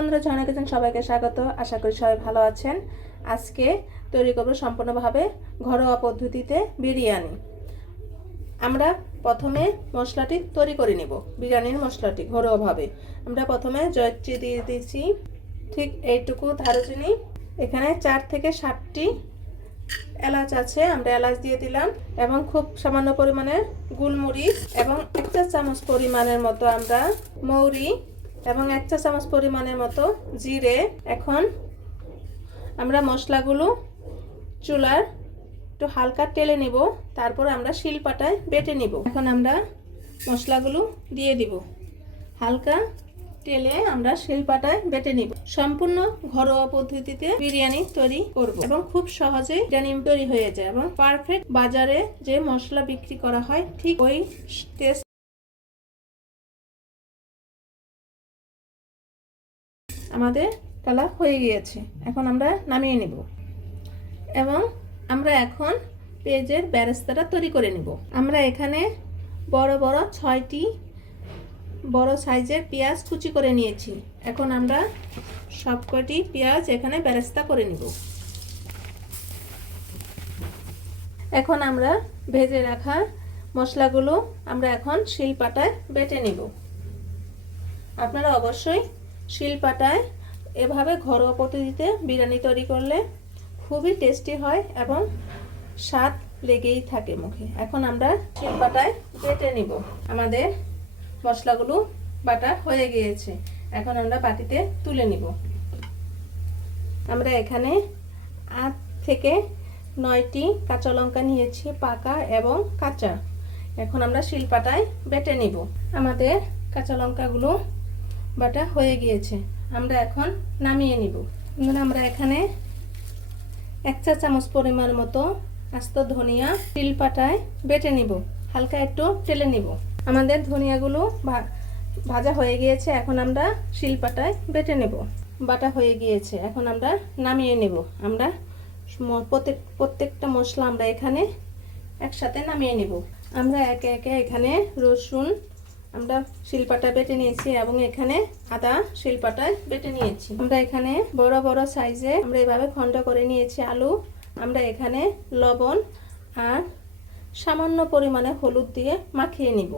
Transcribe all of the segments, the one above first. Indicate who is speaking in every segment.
Speaker 1: বন্ধুরা ঝর্ণা কিচেন সবাইকে স্বাগত। আশা করি সবাই ভালো আছেন। আজকে তৈরি করব সম্পূর্ণভাবে ঘরোয়া পদ্ধতিতে বিরিয়ানি। আমরা প্রথমে মশলাটি তৈরি করে নেব, বিরিয়ানির মশলাটি ঘরোয়াভাবে। আমরা প্রথমে জয়ত্রী দিয়ে দিয়েছি, ঠিক এইটুকু দারুচিনি। এখানে চার থেকে সাতটি এলাচ আছে, আমরা এলাচ দিয়ে দিলাম, এবং খুব সামান্য পরিমাণে গুলমরিচ, এবং এক চামচ পরিমাণের মতো আমরা মৌরি এবং এক চা চামচ পরিমাণের মতো জিরে। এখন আমরা মশলাগুলো চুলার একটু হালকা তেলে নিব, তারপর আমরা শিলপাটায় বেটে নিব। এখন আমরা মশলাগুলো দিয়ে দিব। হালকা তেলে আমরা শিলপাটায় বেটে নিব। সম্পূর্ণ ঘরোয়া পদ্ধতিতে বিরিয়ানি তৈরি করব এবং খুব সহজে বিরিয়ানি তৈরি হয়ে যায় এবং পারফেক্ট বাজারে যে মশলা বিক্রি করা হয়, ঠিক ওই টেস্ট আমাদের কালা হয়ে গিয়েছে। এখন আমরা নামিয়ে নিব। এবং আমরা এখন পেঁয়াজের ব্যারেস্তাটা তৈরি করে নিব। আমরা এখানে বড় বড় ছয়টি বড় সাইজের পেঁয়াজ কুচি করে নিয়েছি। এখন আমরা সব সবকটি পেঁয়াজ এখানে ব্যারেস্তা করে নিব। এখন আমরা ভেজে রাখা মশলাগুলো আমরা এখন শিল শিলপাটায় বেটে নিব। আপনারা অবশ্যই শিলপাটায় এভাবে ঘরোয়া পদ্ধতিতে বিরিয়ানি তৈরি করলে খুবই টেস্টি হয় এবং স্বাদ লেগেই থাকে মুখে। এখন আমরা শিলপাটায় বেটে নিব। আমাদের মশলাগুলো বাটা হয়ে গিয়েছে। এখন আমরা বাটিতে তুলে নিব। আমরা এখানে আট থেকে নয়টি কাঁচা লঙ্কা নিয়েছি, পাকা এবং কাঁচা। এখন আমরা শিলপাটায় বেটে নিব। আমাদের কাঁচা লঙ্কাগুলো বাটা হয়ে গিয়েছে। আমরা এখন নামিয়ে নিব। আমরা এখানে এক চা চামচ পরিমাণ মতো আস্ত ধনিয়া শিলপাটায় বেটে নিব। হালকা একটু টেলে নিব। আমাদের ধনিয়াগুলো ভাজা হয়ে গিয়েছে। এখন আমরা শিল শিলপাটায় বেটে নেব। বাটা হয়ে গিয়েছে। এখন আমরা নামিয়ে নেব। আমরা প্রত্যেক, প্রত্যেকটা মশলা আমরা এখানে একসাথে নামিয়ে নেব। আমরা একে একে এখানে রসুন আমরা শিলপাটা বেটে নিয়েছি এবং এখানে আদা শিলপাটায় বেটে নিয়েছি। আমরা এখানে বড় বড় সাইজে আমরা এভাবে খণ্ড করে নিয়েছি আলু। আমরা এখানে লবণ আর সামান্য পরিমাণে হলুদ দিয়ে মাখিয়ে নিব।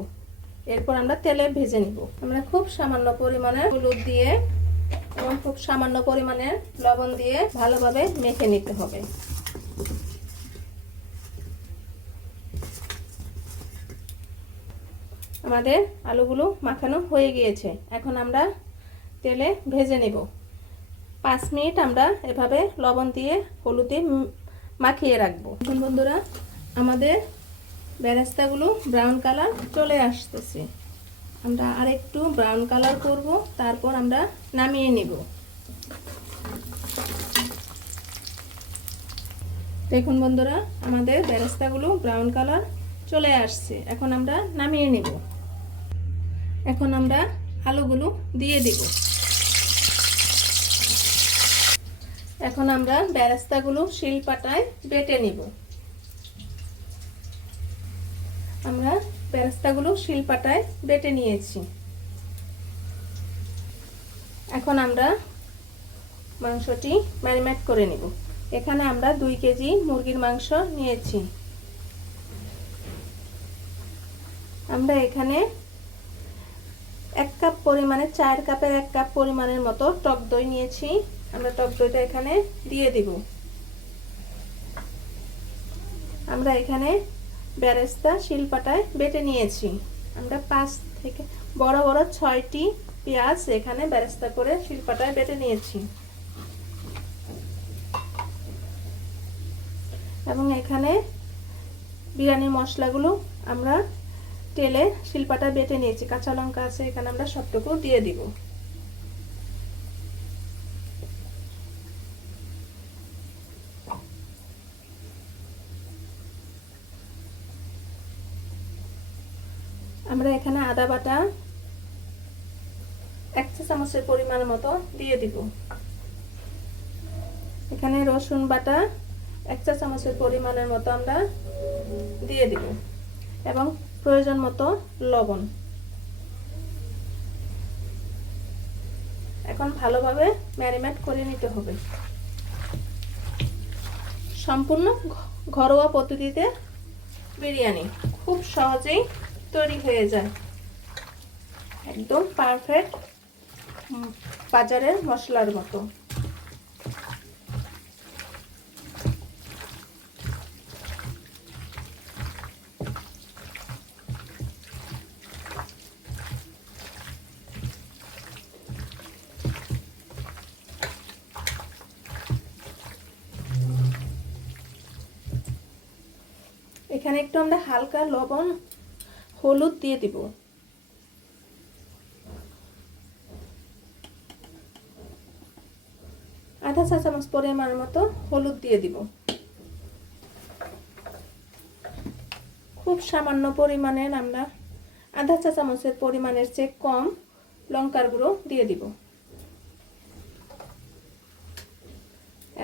Speaker 1: এরপর আমরা তেলে ভেজে নিব। আমরা খুব সামান্য পরিমাণে হলুদ দিয়ে এবং খুব সামান্য পরিমাণের লবণ দিয়ে ভালোভাবে মেখে নিতে হবে। আমাদের আলুগুলো মাখানো হয়ে গিয়েছে। এখন আমরা তেলে ভেজে নেব। পাঁচ মিনিট আমরা এভাবে লবণ দিয়ে হলুদে মাখিয়ে রাখব। এখন বন্ধুরা, আমাদের বেরেস্তাগুলো ব্রাউন কালার চলে আসতেছে। আমরা আরেকটু ব্রাউন কালার করব, তারপর আমরা নামিয়ে নেব। দেখুন বন্ধুরা, আমাদের বেরেস্তাগুলো ব্রাউন কালার চলে আসছে। এখন আমরা নামিয়ে নেব। এখন আমরা আলুগুলো দিয়ে দেব। এখন আমরা বেরেস্তাগুলো শিলপাটায় বেটে নিব। আমরা বেরেস্তাগুলো শিলপাটায় বেটে নিয়েছি। এখন আমরা মাংসটি ম্যারিনেট করে নিব। এখানে আমরা দুই কেজি মুরগির মাংস নিয়েছি। আমরা এখানে এক কাপ পরিমাণে চার কাপের এক কাপ পরিমাণের মতো টক দই নিয়েছি। আমরা টক দইটা এখানে দিয়ে দিব। আমরা এখানে ব্যারেস্তা শিলপাটায় বেটে নিয়েছি। আমরা পাঁচ থেকে, বড় বড় ছয়টি পেঁয়াজ এখানে ব্যারেস্তা করে শিলপাটায় বেটে নিয়েছি। এবং এখানে বিরিয়ানি মশলাগুলো আমরা তেলে শিলপাটা বেটে নিয়েছি, কাঁচা লঙ্কা আছে, এখানে আমরা সবটুকু দিয়ে দিব। আমরা এখানে আদা বাটা এক চা চামচের পরিমাণ মতো দিয়ে দিব। এখানে রসুন বাটা এক চা চামচের পরিমাণের মতো আমরা দিয়ে দিব। এবং প্রয়োজন মতো লবণ। এখন ভালোভাবে ম্যারিনেট করে নিতে হবে। সম্পূর্ণ ঘরোয়া পদ্ধতিতে বিরিয়ানি খুব সহজেই তৈরি হয়ে যায়। একদম পারফেক্ট বাজারের মশলার মতো। এখানে একটু আমরা হালকা লবণ, হলুদ দিয়ে দিব। আধা চা চামচ পরিমাণ মতো হলুদ দিয়ে দিব। খুব সামান্য পরিমাণে আমরা আধা চা চামচের পরিমাণের চেয়ে কম লঙ্কার গুঁড়ো দিয়ে দিব।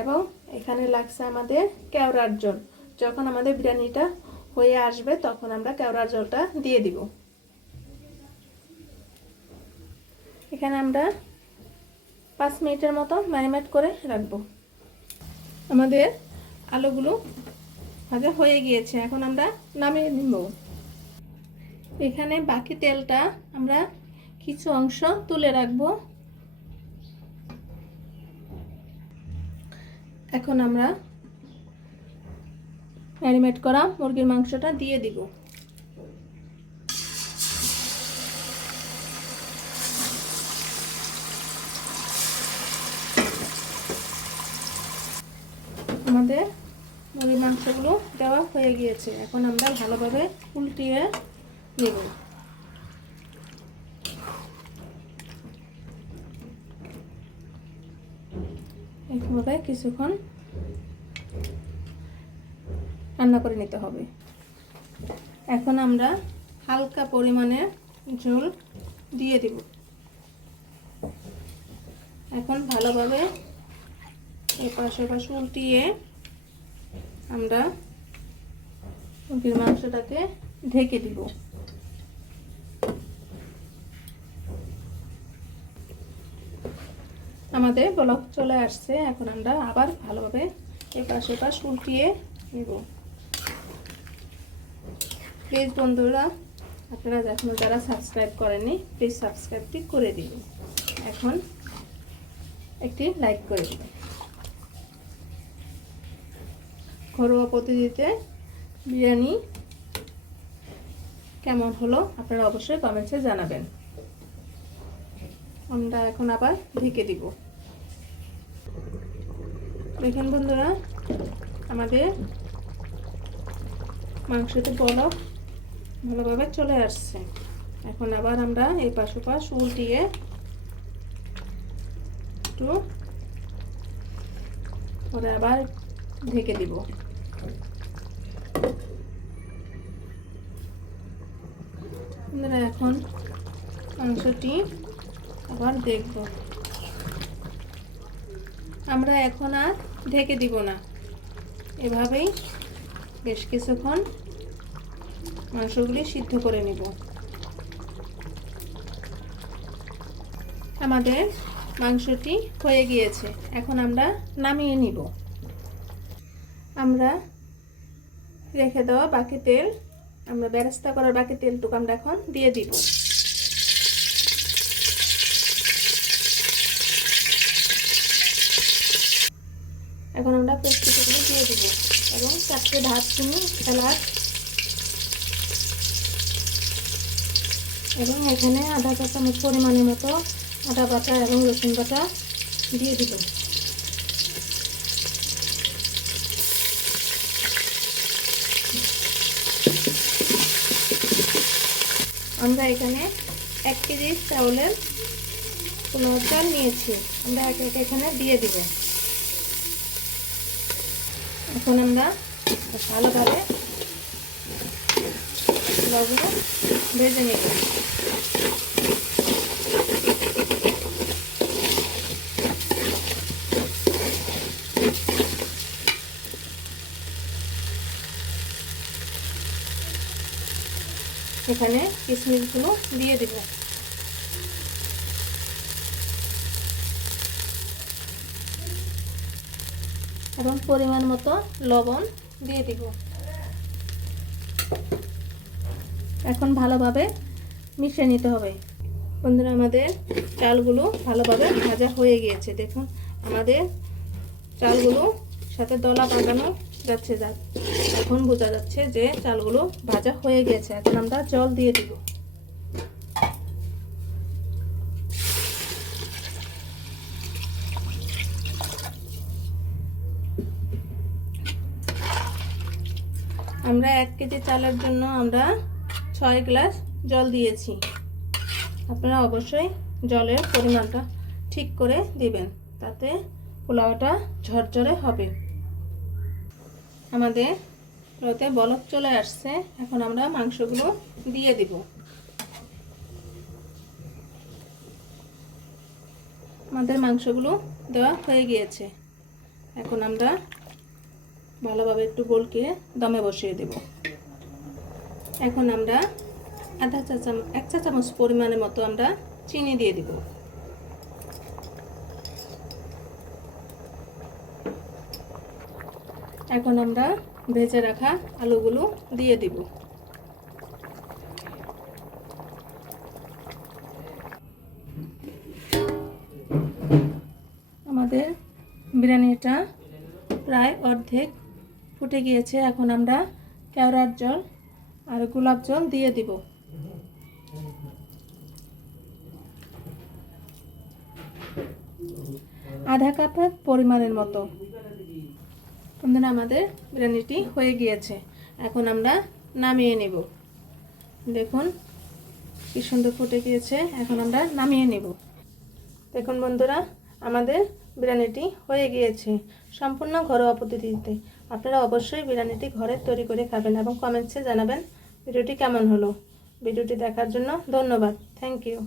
Speaker 1: এবং এখানে লাগছে আমাদের কেওড়ার জল। যখন আমাদের বিরিয়ানিটা হয়ে আসবে, তখন আমরা কেওড়ার জলটা দিয়ে দিব। এখানে আমরা পাঁচ মিনিটের মতো ম্যারিনেট করে রাখব। আমাদের আলুগুলো ভাজা হয়ে গিয়েছে, এখন আমরা নামিয়ে নিব। এখানে বাকি তেলটা আমরা কিছু অংশ তুলে রাখব। এখন আমরা ম্যারিনেট করা মুরগির মাংসটা দিয়ে দিব। আমাদের মুরগির মাংসগুলো দেওয়া হয়ে গিয়েছে। এখন আমরা ভালোভাবে উল্টিয়ে নেব। এইভাবে কিছুক্ষণ রান্না করে নিতে হবে। এখন আমরা হালকা পরিমাণে ঝোল দিয়ে দিব। এখন ভালোভাবে এপাশ এপাশ উল্টিয়ে আমরা মুরগির মাংসটাকে ঢেকে দিব। আমাদের ব্লক চলে আসছে। এখন আমরা আবার ভালোভাবে এপাশ এপাশ উল্টিয়ে নেব। প্লিজ বন্ধুরা, আপনারা এখনও যারা সাবস্ক্রাইব করেনি প্লিজ সাবস্ক্রাইবটি করে দিন। এখন একটি লাইক করে দিন। ঘরোয়া পদ্ধতিতে বিরিয়ানি কেমন হলো, আপনারা অবশ্যই কমেন্টসে জানাবেন। আমরা এখন আবার ঢেকে দিব। দেখুন বন্ধুরা, আমাদের মাংসতে বলক। ভালোভাবে চলে আসছে। এখন আবার আমরা এই পাশ পাশ উল্টিয়ে একটু পরে আবার ঢেকে দিব। এখন মাংসটি আবার দেখব। আমরা এখন আর ঢেকে দিব না। এভাবেই বেশ কিছুক্ষণ মাংসগুলি সিদ্ধ করে নিব। আমাদের মাংসটি হয়ে গিয়েছে। এখন আমরা নামিয়ে নিব। আমরা রেখে দেওয়া বাকি তেল, আমরা বেরেস্তা করার বাকি তেলটুকু আমরা এখন দিয়ে দিব। এখন আমরা পেস্টগুলো দিয়ে দিব এবং চারটে দারচিনি এলাচ এবং এখানে আধা চা চামচ পরিমাণের মতো আদা বাটা এবং রসুন বাটা দিয়ে দিব। আমরা এখানে এক কেজি চাউলের পোলাও চাল নিয়েছি। আমরা একে একে এখানে দিয়ে দিব। এখন আমরা ভালোভাবে পোলাওগুলো ভেজে নিব এখানে কিশমিশগুলো দিয়ে দেব। এবং পরিমাণ মতো লবণ দিয়ে দিব। এখন ভালোভাবে মিশিয়ে নিতে হবে। বন্ধুরা, আমাদের চালগুলো ভালোভাবে ভাজা হয়ে গিয়েছে। দেখুন, আমাদের চালগুলো সাথে দলা বাঁধানো যাচ্ছে যা এখন বোঝা যাচ্ছে যে চালগুলো ভাজা হয়ে গেছে এখন আমরা জল দিয়ে দিব। আমরা এক কেজি চালের জন্য আমরা ছয় গ্লাস জল দিয়েছি। আপনারা অবশ্যই জলের পরিমাণটা ঠিক করে দিবেন, তাতে পোলাওটা ঝরঝরে হবে। আমাদের রোতে বলক চলে আসছে, এখন আমরা মাংসগুলো দিয়ে দিব। আমাদের মাংসগুলো দেওয়া হয়ে গিয়েছে। এখন আমরা ভালোভাবে একটু গোলকে দমে বসিয়ে দেব। এখন আমরা আধা চা চামচ এক চা চামচ পরিমাণের মতো আমরা চিনি দিয়ে দিব। এখন আমরা ভেজে রাখা আলুগুলো দিয়ে দিব। আমাদের বিরিয়ানিটা প্রায় অর্ধেক ফুটে গিয়েছে। এখন আমরা কেওড়ার জল আর গোলাপ জল দিয়ে দিব। আধা কাপের পরিমাণের মতো। বন্ধুরা, আমাদের বিরিয়ানিটি হয়ে গিয়েছে। এখন আমরা নামিয়ে নেব। দেখুন কি সুন্দর ফুটে গিয়েছে। এখন আমরা নামিয়ে নেব। দেখুন বন্ধুরা, আমাদের বিরিয়ানিটি হয়ে গিয়েছে। সম্পূর্ণ ঘরোয়া পদ্ধতিতে। আপনারা অবশ্যই বিরিয়ানিটি ঘরে তৈরি করে খাবেন এবং কমেন্টসে জানাবেন ভিডিওটি কেমন হলো? ভিডিওটি দেখার জন্য ধন্যবাদ। Thank you